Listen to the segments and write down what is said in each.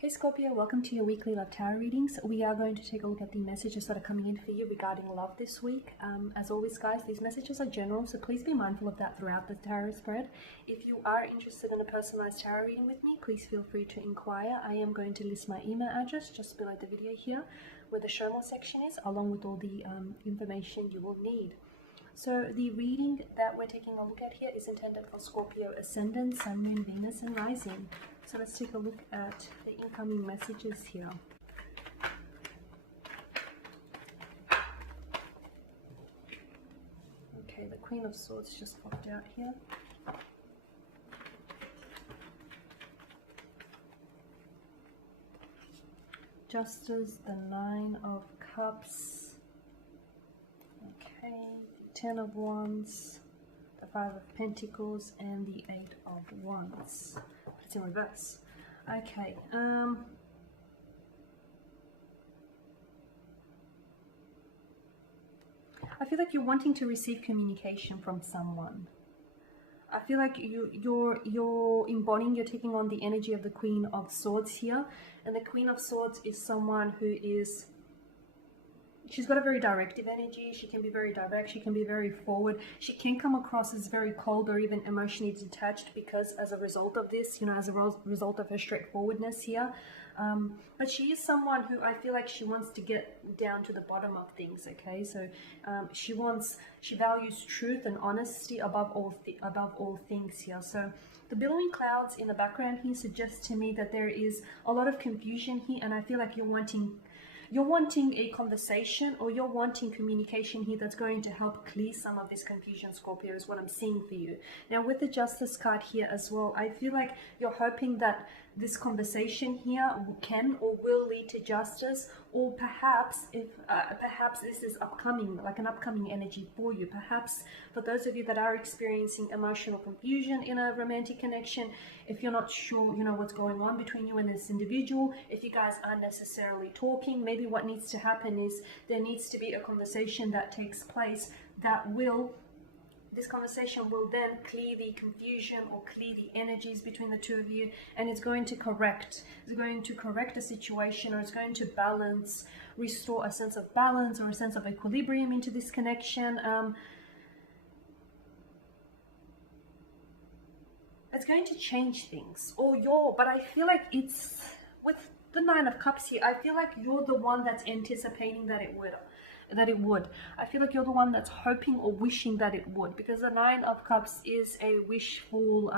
Hey Scorpio, welcome to your weekly love tarot readings. We are going to take a look at the messages that are coming in for you regarding love this week. As always guys, these messages are general, so please be mindful of that throughout the tarot spread. If you are interested in a personalized tarot reading with me, please feel free to inquire. I am going to list my email address just below the video here, where the show more section is, along with all the information you will need. So the reading that we're taking a look at here is intended for Scorpio Ascendant, Sun, Moon, Venus, and Rising. So let's take a look at the incoming messages here. Okay, the Queen of Swords just popped out here. Justice, the Nine of Cups. Okay, the Ten of Wands, the Five of Pentacles, and the Eight of Wands. It's in reverse. Okay, I feel like you're wanting to receive communication from someone. I feel like you're embodying, you're taking on the energy of the Queen of Swords here. And the Queen of Swords is someone who is, she's got a very directive energy. She can be very direct. She can be very forward. She can come across as very cold or even emotionally detached because as a result of this, as a result of her straightforwardness here. But she is someone who I feel like she wants to get down to the bottom of things, okay? So she values truth and honesty above all things here. So the billowing clouds in the background here suggest to me that there is a lot of confusion here, and I feel like you're wanting a conversation, or you're wanting communication here that's going to help clear some of this confusion, Scorpio, is what I'm seeing for you. Now with the Justice card here as well, I feel like you're hoping that this conversation here can or will lead to justice, or perhaps perhaps this is upcoming, like an upcoming energy for you. Perhaps for those of you that are experiencing emotional confusion in a romantic connection, if you're not sure, what's going on between you and this individual, if you guys aren't necessarily talking, maybe what needs to happen is there needs to be a conversation that takes place this conversation will then clear the confusion or clear the energies between the two of you, and it's going to correct a situation, or it's going to restore a sense of balance or a sense of equilibrium into this connection. It's going to change things, but I feel like it's, with the Nine of Cups here, I feel like you're the one that's anticipating that it would. I feel like you're the one that's hoping or wishing that it would, because the Nine of Cups is a wishful,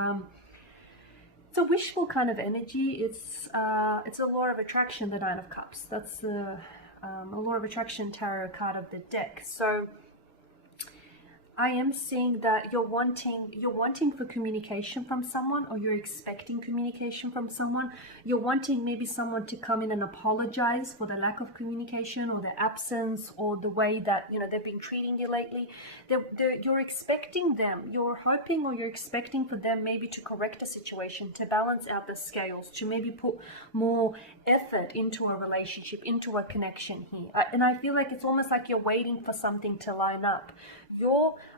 it's a wishful kind of energy. It's a law of attraction, the Nine of Cups. That's the a law of attraction tarot card of the deck. So I am seeing that you're wanting for communication from someone, or you're expecting communication from someone. You're wanting maybe someone to come in and apologize for the lack of communication, or the absence, or the way that they've been treating you lately. You're expecting them, you're hoping or you're expecting for them maybe to correct a situation, to balance out the scales, to maybe put more effort into a relationship, into a connection here. And I feel like it's almost like you're waiting for something to line up.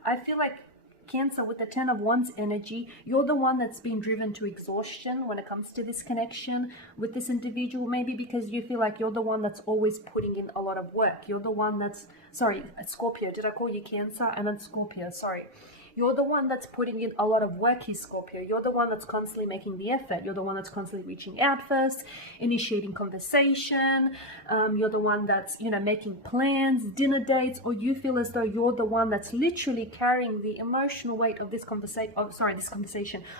I feel like Cancer, with the Ten of Wands energy, you're the one that's been driven to exhaustion when it comes to this connection with this individual, maybe because you feel like you're the one that's always putting in a lot of work. You're the one that's, sorry, Scorpio, did I call you Cancer? And then Scorpio, sorry. You're the one that's putting in a lot of work here, Scorpio. You're the one that's constantly making the effort. You're the one that's constantly reaching out first, initiating conversation. You're the one that's, making plans, dinner dates, or you feel as though you're the one that's literally carrying the emotional weight of this conversation,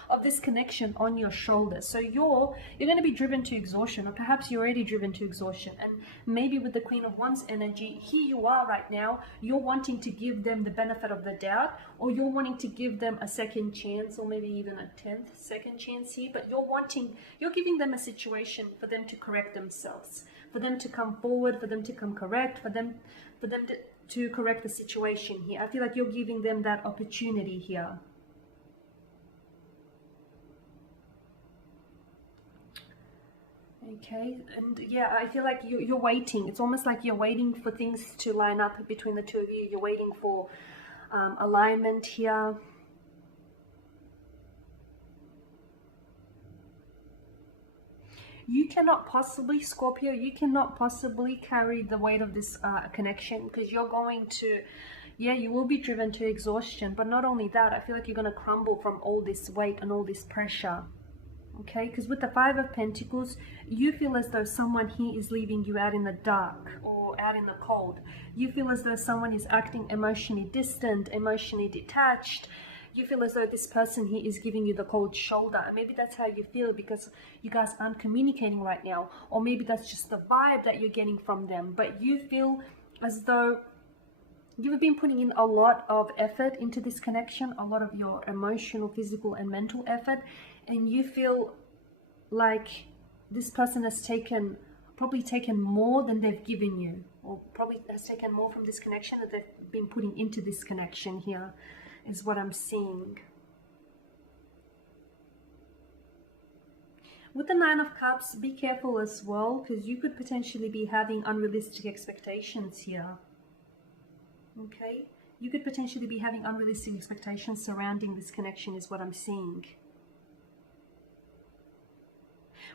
of this connection on your shoulders. So you're going to be driven to exhaustion, or perhaps you're already driven to exhaustion. And maybe with the Queen of Wands energy, here you are right now, you're wanting to give them the benefit of the doubt, or you're wanting to give them a second chance, or maybe even a 10th second chance here, but you're giving them a situation for them to correct themselves, for them to come forward, for them to come correct, for them to correct the situation here. I feel like you're giving them that opportunity here. Okay, and yeah, I feel like you're waiting. It's almost like you're waiting for things to line up between the two of you. You're waiting for alignment here. You cannot possibly, Scorpio, you cannot possibly carry the weight of this connection, because you're going to, yeah, you will be driven to exhaustion. But not only that, I feel like you're going to crumble from all this weight and all this pressure. Okay, because with the Five of Pentacles, you feel as though someone here is leaving you out in the dark or out in the cold. You feel as though someone is acting emotionally distant, emotionally detached. You feel as though this person here is giving you the cold shoulder. And maybe that's how you feel because you guys aren't communicating right now. Or maybe that's just the vibe that you're getting from them. But you feel as though you've been putting in a lot of effort into this connection, a lot of your emotional, physical, and mental effort. And you feel like this person has probably taken more than they've given you, or probably has taken more from this connection that they've been putting into this connection here, is what I'm seeing. With the Nine of Cups, be careful as well, because you could potentially be having unrealistic expectations here. Okay? You could potentially be having unrealistic expectations surrounding this connection, is what I'm seeing.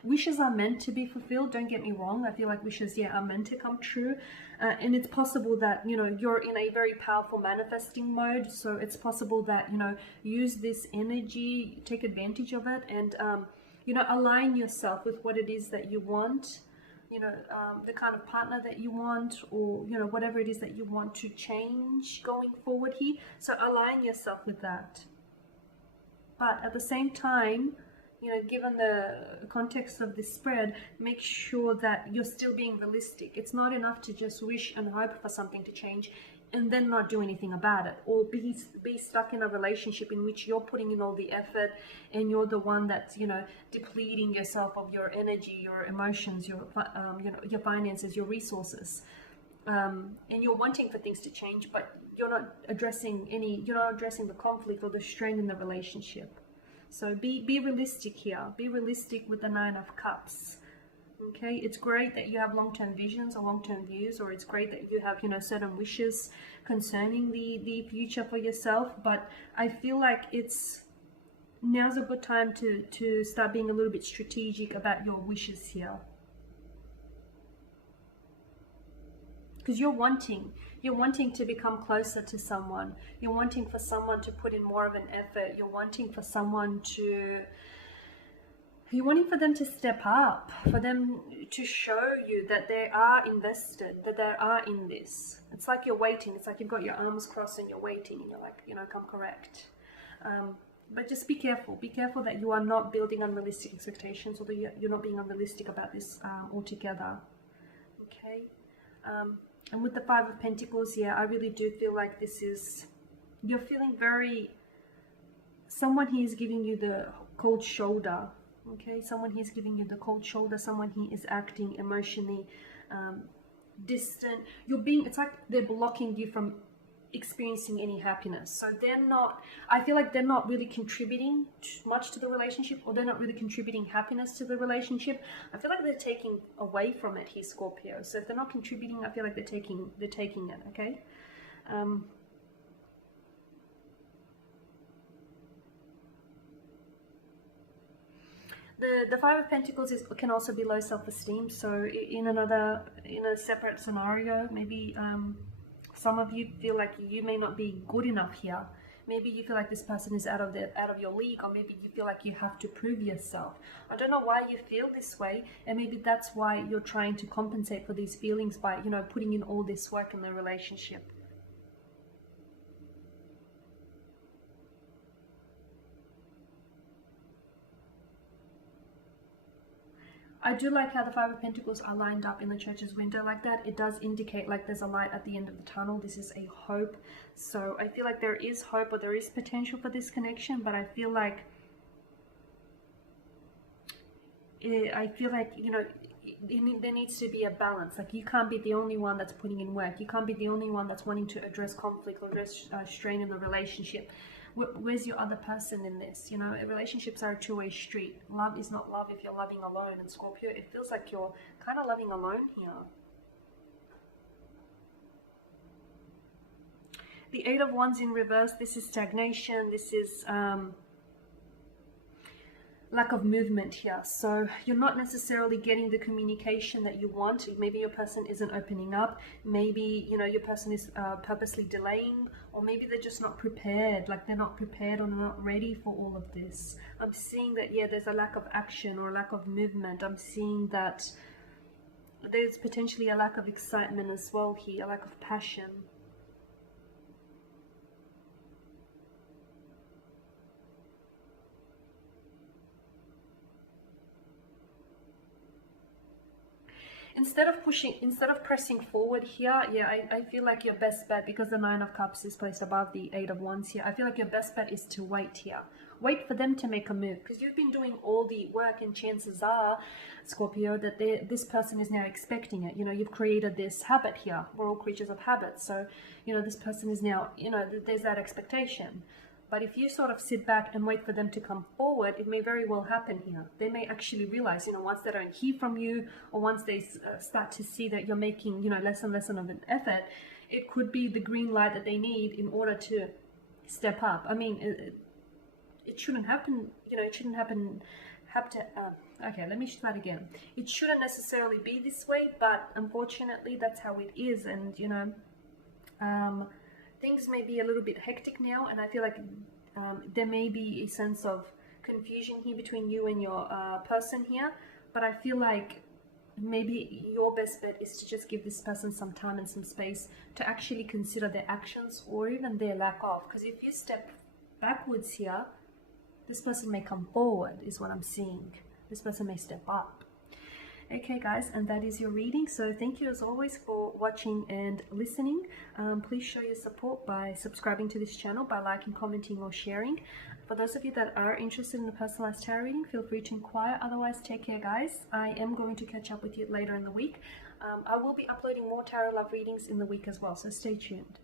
Wishes are meant to be fulfilled, don't get me wrong. I feel like wishes, yeah, are meant to come true. And it's possible that, you know, you're in a very powerful manifesting mode. So it's possible that, you know, use this energy, take advantage of it, and, you know, align yourself with what it is that you want. You know, the kind of partner that you want, or, you know, whatever it is that you want to change going forward here. So align yourself with that. But at the same time, you know, given the context of this spread, make sure that you're still being realistic. It's not enough to just wish and hope for something to change and then not do anything about it, or be stuck in a relationship in which you're putting in all the effort and you're the one that's, you know, depleting yourself of your energy, your emotions, your you know, your finances, your resources, and you're wanting for things to change, but you're not addressing the conflict or the strain in the relationship. So be realistic here. Be realistic with the Nine of Cups. Okay, it's great that you have long-term visions or long-term views, or it's great that you have, you know, certain wishes concerning the future for yourself. But I feel like now's a good time to start being a little bit strategic about your wishes here. Because you're wanting to become closer to someone. You're wanting for someone to put in more of an effort. You're wanting for someone to, you're wanting for them to step up, for them to show you that they are invested, that they are in this. It's like you're waiting. It's like you've got your arms crossed and you're waiting, and you're like, you know, come correct. But just be careful. Be careful that you are not building unrealistic expectations, or that you're not being unrealistic about this altogether. Okay. And with the Five of Pentacles, yeah, I really do feel like this is, you're feeling someone here is giving you the cold shoulder, okay? Someone here is giving you the cold shoulder. Someone here is acting emotionally distant. It's like they're blocking you from experiencing any happiness. So I feel like they're not really contributing much to the relationship, or they're not really contributing happiness to the relationship. I feel like they're taking away from it here, Scorpio. So if they're not contributing, I feel like they're taking it, okay? The Five of Pentacles can also be low self-esteem. So in a separate scenario, maybe some of you feel like you may not be good enough here. Maybe you feel like this person is out of your league, or maybe you feel like you have to prove yourself. I don't know why you feel this way, and maybe that's why you're trying to compensate for these feelings by, you know, putting in all this work in the relationship. I do like how the Five of Pentacles are lined up in the Church's window like that. It does indicate like there's a light at the end of the tunnel. This is a hope. So I feel like there is hope, or there is potential for this connection, but I feel like, you know, there needs to be a balance. Like, you can't be the only one that's putting in work. You can't be the only one that's wanting to address conflict or address strain in the relationship. Where's your other person in this? You know, relationships are a two-way street. Love is not love if you're loving alone. And Scorpio, it feels like you're kind of loving alone here. The Eight of Wands in reverse, this is stagnation. This is lack of movement here. So you're not necessarily getting the communication that you want. Maybe your person isn't opening up. Maybe, you know, your person is purposely delaying, or maybe they're just not prepared. Like they're not prepared or not ready for all of this. I'm seeing that, yeah, there's a lack of action or a lack of movement. I'm seeing that there's potentially a lack of excitement as well here, a lack of passion. Instead of pressing forward here, yeah, I feel like your best bet, because the Nine of Cups is placed above the Eight of Wands here, I feel like your best bet is to wait here. Wait for them to make a move, because you've been doing all the work, and chances are, Scorpio, that this person is now expecting it. You know, you've created this habit here. We're all creatures of habit. So, you know, this person is now, you know, there's that expectation. But if you sort of sit back and wait for them to come forward, it may very well happen here. They may actually realize, you know, once they don't hear from you, or once they start to see that you're making, you know, less and less of an effort, it could be the green light that they need in order to step up. I mean, it shouldn't happen, you know, it shouldn't okay, let me start again. It shouldn't necessarily be this way, but unfortunately, that's how it is. And, you know, things may be a little bit hectic now, and I feel like there may be a sense of confusion here between you and your person here, but I feel like maybe your best bet is to just give this person some time and some space to actually consider their actions, or even their lack of, because if you step backwards here, this person may come forward, is what I'm seeing. This person may step up. Okay guys, and that is your reading. So thank you as always for watching and listening. Please show your support by subscribing to this channel, by liking, commenting or sharing. For those of you that are interested in a personalized tarot reading, feel free to inquire. Otherwise, take care guys. I am going to catch up with you later in the week. I will be uploading more tarot love readings in the week as well, so stay tuned.